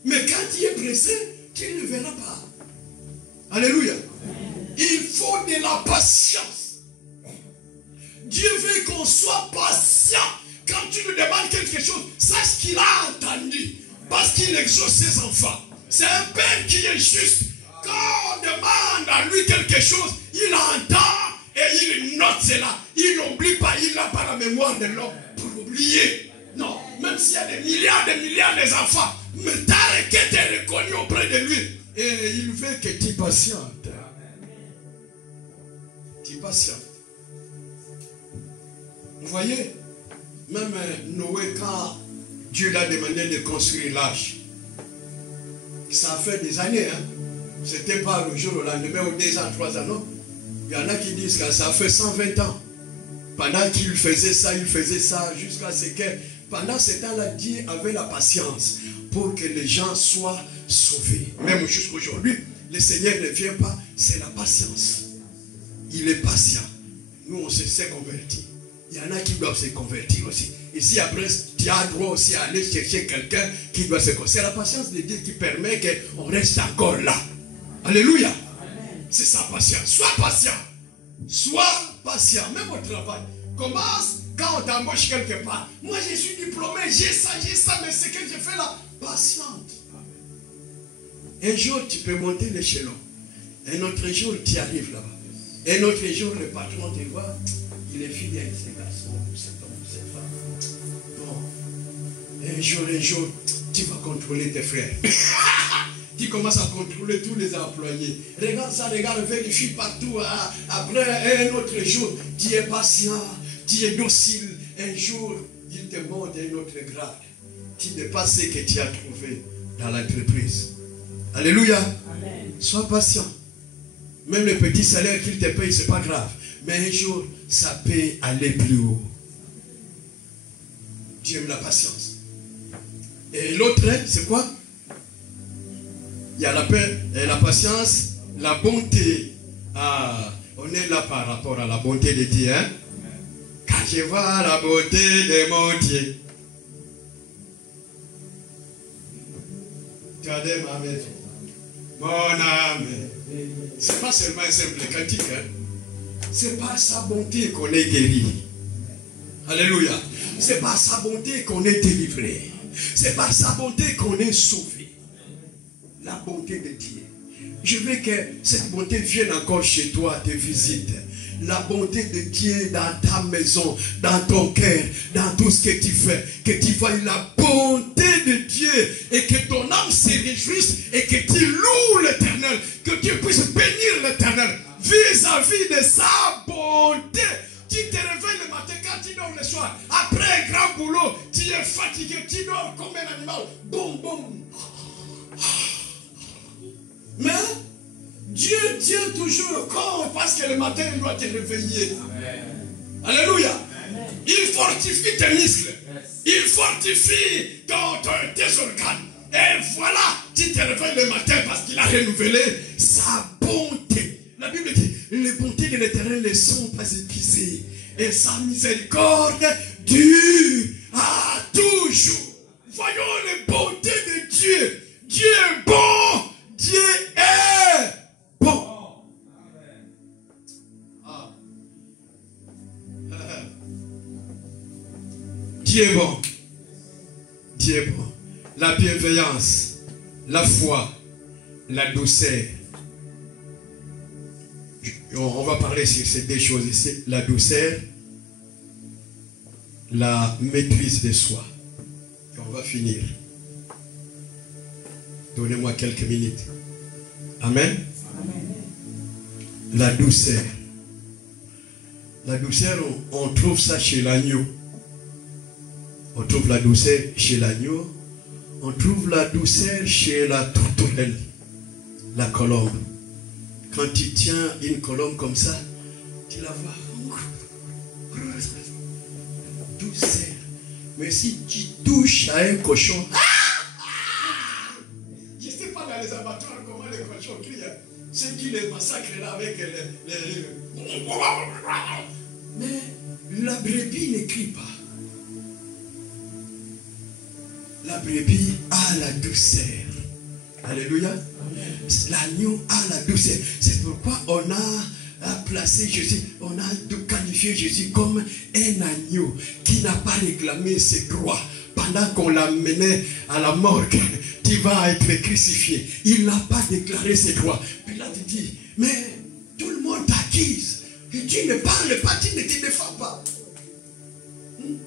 Mais quand tu es pressé, tu ne le verras pas. Alléluia. Il faut de la patience. Dieu veut qu'on soit patient. Quand tu lui demandes quelque chose, sache qu'il a entendu. Parce qu'il exauce ses enfants. C'est un père qui est juste. Quand on demande à lui quelque chose, il entend et il note cela. Il n'oublie pas, il n'a pas la mémoire de l'homme pour oublier. Non, même s'il y a des milliards d'enfants, mais t'as que tu es reconnu auprès de lui. Et il veut que tu patientes. Tu patientes. Vous voyez, même Noé, quand Dieu l'a demandé de construire l'arche, ça a fait des années. C'était pas le jour au lendemain ou 2 ans, 3 ans, non. Il y en a qui disent que ça a fait 120 ans. Pendant qu'il faisait ça, jusqu'à ce que, pendant ce temps-là, Dieu avait la patience pour que les gens soient sauvés. Même jusqu'aujourd'hui, le Seigneur ne vient pas, c'est la patience. Il est patient. Nous, on s'est convertis. Il y en a qui doivent se convertir aussi. Et si après, tu as droit aussi à aller chercher quelqu'un qui doit se convertir. C'est la patience de Dieu qui permet qu'on reste encore là. Alléluia. C'est sa patience. Sois patient. Sois patient. Même au travail. Commence quand on t'embauche quelque part. Moi, je suis diplômé. J'ai ça, mais ce que je fais là, patiente. Un jour, tu peux monter l'échelon. Un autre jour, tu arrives là-bas. Un autre jour, le patron te voit. Il est fidèle, ce garçon, cet homme, cette femme. Bon. Un jour, tu vas contrôler tes frères. Tu commences à contrôler tous les employés. Regarde ça, vérifie partout. Après un autre jour, tu es patient, tu es docile. Un jour, il te montre un autre grade. Tu dépasses ce que tu as trouvé dans l'entreprise. Alléluia. Amen. Sois patient. Même le petit salaire qu'il te paye, ce n'est pas grave. Mais un jour, ça peut aller plus haut. Dieu aime la patience. Et l'autre, c'est quoi? Il y a la paix, et la patience, la bonté. On est là par rapport à la bonté de Dieu. Quand je vois la beauté de mon Dieu. Regardez ma maison. Mon âme. Ce n'est pas seulement un simple cantique. C'est par sa bonté qu'on est guéri. Alléluia. C'est par sa bonté qu'on est délivré. C'est par sa bonté qu'on est sauvé. La bonté de Dieu. Je veux que cette bonté vienne encore chez toi, te visite. la bonté de Dieu dans ta maison, dans ton cœur, dans tout ce que tu fais. Que tu vois la bonté de Dieu et que ton âme se réjouisse et que tu loues l'Éternel. Que tu puisses bénir l'Éternel vis-à-vis de sa bonté. Tu te réveilles le matin quand tu dors le soir. Après un grand boulot, tu es fatigué, tu dors comme un animal. Boum, boum. Mais Dieu tient toujours le corps parce que le matin, il doit te réveiller. Amen. Alléluia. Amen. Il fortifie tes muscles. Yes. Il fortifie tes organes. Et voilà, tu te réveilles le matin parce qu'il a renouvelé sa bonté. La Bible dit, les bontés de l'Éternel ne sont pas épuisées. Et sa miséricorde dure à toujours. Voyons les bontés de Dieu. Dieu est bon. Dieu est bon. Dieu est bon. Dieu est bon. La bienveillance, la foi, la douceur. On va parler sur ces deux choses ici. La douceur, la maîtrise de soi. Et on va finir. Donnez-moi quelques minutes. Amen. Amen. La douceur. La douceur, on trouve ça chez l'agneau. On trouve la douceur chez l'agneau. On trouve la douceur chez la tourterelle, la colombe. Quand tu tiens une colombe comme ça, tu la vois. Douceur. Mais si tu touches à un cochon, je ne sais pas dans les abattoirs comment les cochons crient. Ceux qui les massacrent là avec les... Mais la brebis ne crie pas. La brebis a la douceur. Alléluia. L'agneau a la douceur. C'est pourquoi on a placé Jésus, on a qualifié Jésus comme un agneau qui n'a pas réclamé ses droits. Pendant qu'on l'a mené à la morgue, tu vas être crucifié. Il n'a pas déclaré ses droits. Puis là, tu dis, mais tout le monde t'accuse. Et tu ne parles pas, tu ne te défends pas. Il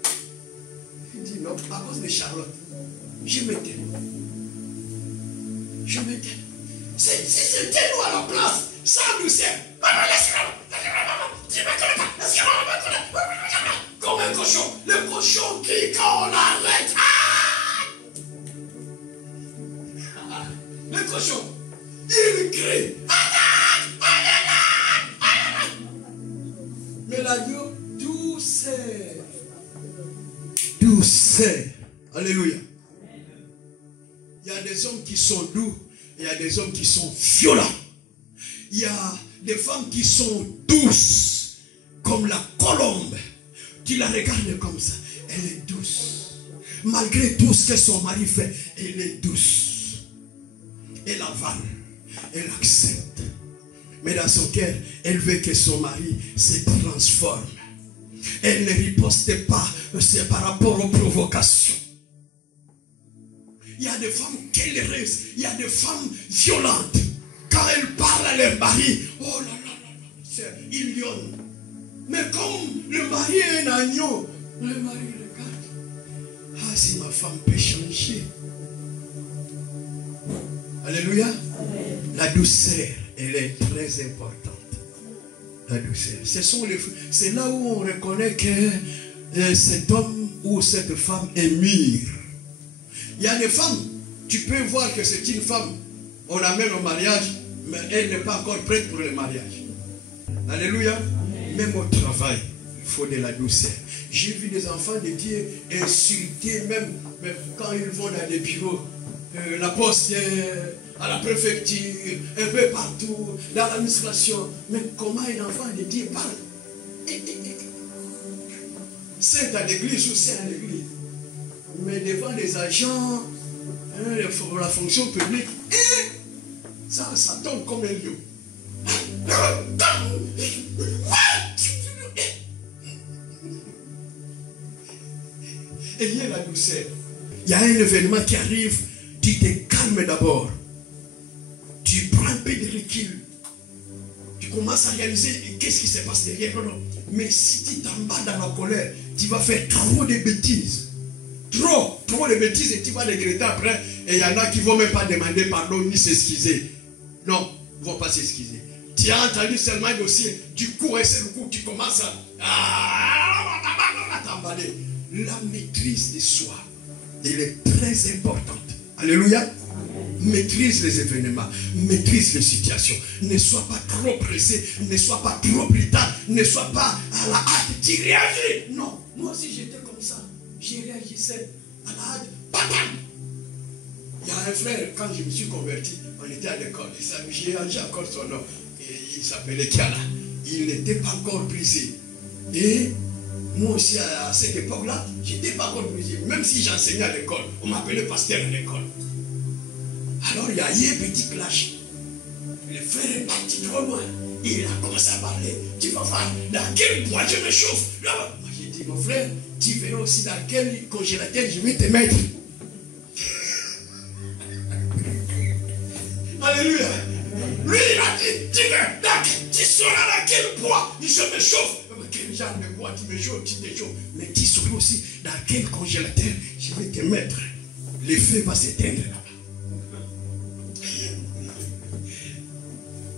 dit non, à cause de Charlotte. Je me tais. Je me tais. Si c'était nous à la place, sans douceur, comme un cochon. Le cochon crie quand on l'arrête. Le cochon, il crie. Mais l'agneau, douceur. Douceur. Alléluia. Il y a des hommes qui sont doux. Il y a des hommes qui sont violents. Il y a des femmes qui sont douces. Comme la colombe. Tu la regardes comme ça. Elle est douce. Malgré tout ce que son mari fait, elle est douce. Elle avale. Elle accepte. Mais dans son cœur, elle veut que son mari se transforme. Elle ne riposte pas. C'est par rapport aux provocations. Il y a des femmes quéléreuses. Il y a des femmes violentes. Quand elles parlent à leur mari, oh là là là, ils lionnent. Mais comme le mari est un agneau, le mari regarde. Ah, si ma femme peut changer. Alléluia. La douceur, elle est très importante. La douceur. C'est là où on reconnaît que cet homme ou cette femme est mûre. Il y a des femmes, tu peux voir que c'est une femme, on l'amène au mariage, mais elle n'est pas encore prête pour le mariage. Alléluia. Même au travail, il faut de la douceur. J'ai vu des enfants de Dieu insulter, même quand ils vont dans des bureaux, la poste, à la préfecture, un peu partout, dans l'administration. Mais comment un enfant de Dieu parle? C'est à l'église ou c'est à l'église. Mais devant les agents, la fonction publique, ça tombe comme un lion. Ayez la douceur. Il y a un événement qui arrive, tu te calmes d'abord. Tu prends un peu de recul. Tu commences à réaliser qu'est-ce qui se passe derrière? Non, non. Mais si tu t'embats dans la colère, tu vas faire trop de bêtises. Trop de bêtises et tu vas regretter après. Et il y en a qui ne vont même pas demander pardon ni s'excuser. Non, ils ne vont pas s'excuser. Tu as entendu seulement le dossier, tu cours et c'est le coup, tu commences à t'emballer. La maîtrise de soi, elle est très importante. Alléluia. Maîtrise les événements, maîtrise les situations. Ne sois pas trop pressé, ne sois pas trop brutal, ne sois pas à la hâte. Tu réagis. Non, moi aussi j'étais comme ça. Je réagissais à la hâte. Bam! Il y a un frère, quand je me suis converti, on était à l'école. J'ai encore son nom. Il s'appelait Kiala. Il n'était pas encore brisé. Et moi aussi, à cette époque-là, je n'étais pas encore brisé. Même si j'enseignais à l'école, on m'appelait pasteur à l'école. Alors il y a eu un petit clash. Le frère est parti trop loin. Il a commencé à parler. Tu vas voir dans quel bois je me chauffe. Moi j'ai dit, mon frère, tu verras aussi dans quel congélateur je vais te mettre. Alléluia. Lui il a dit, tu sauras dans quel bois je me chauffe. Quel genre de bois tu me chauffes, tu te chauffes. Mais tu sauras aussi dans quel congélateur je vais te mettre. Le feu va s'éteindre là.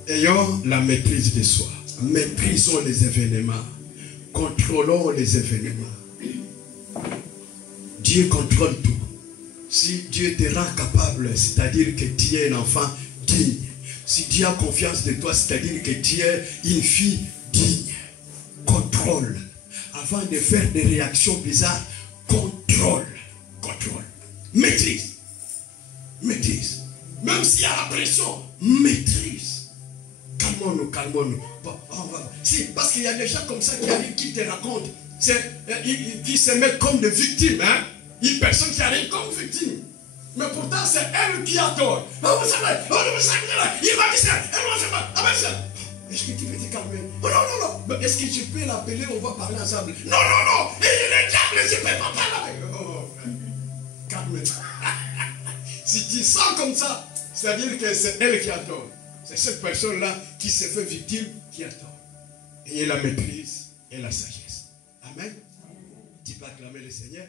Ayons la maîtrise de soi. Maîtrisons les événements. Contrôlons les événements. Dieu contrôle tout. Si Dieu te rend capable, c'est-à-dire que tu es un enfant digne. Si Dieu a confiance de toi, c'est-à-dire que tu es une fille digne. Contrôle. Avant de faire des réactions bizarres, contrôle. Contrôle. Maîtrise. Maîtrise. Même s'il y a la pression, maîtrise. Calmons-nous, calmons-nous. Bon, si, parce qu'il y a des gens comme ça qui arrivent, qui te racontent, qui se mettent comme des victimes. Hein? Une personne qui arrive comme victime. Mais pourtant, c'est elle qui a tort. Il va dire ça, elle va faire ça. Est-ce que tu peux te calmer? Oh, non. Est-ce que tu peux l'appeler? On va parler ensemble. Non. Il est diable, je ne peux pas parler. Oh, calme-toi. Si tu sens comme ça, c'est-à-dire que c'est elle qui a tort. C'est cette personne-là qui se fait victime qui a tort. Ayez la maîtrise et la sagesse. Amen. Tu peux acclamer le Seigneur.